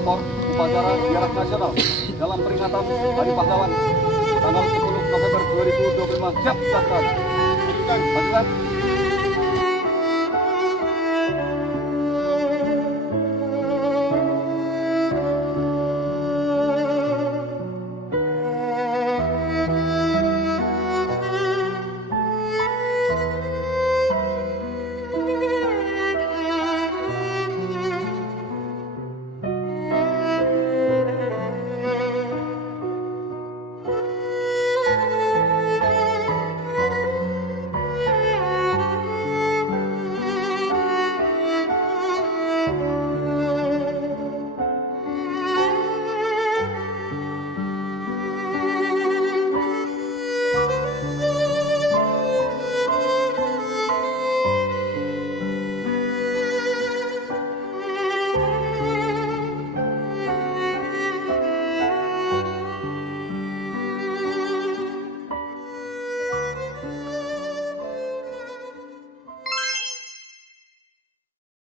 pelopor upacara ziarah nasional dalam peringatan Hari Pahlawan tanggal 10 November 2025. Siap, laksanakan. Lanjutkan.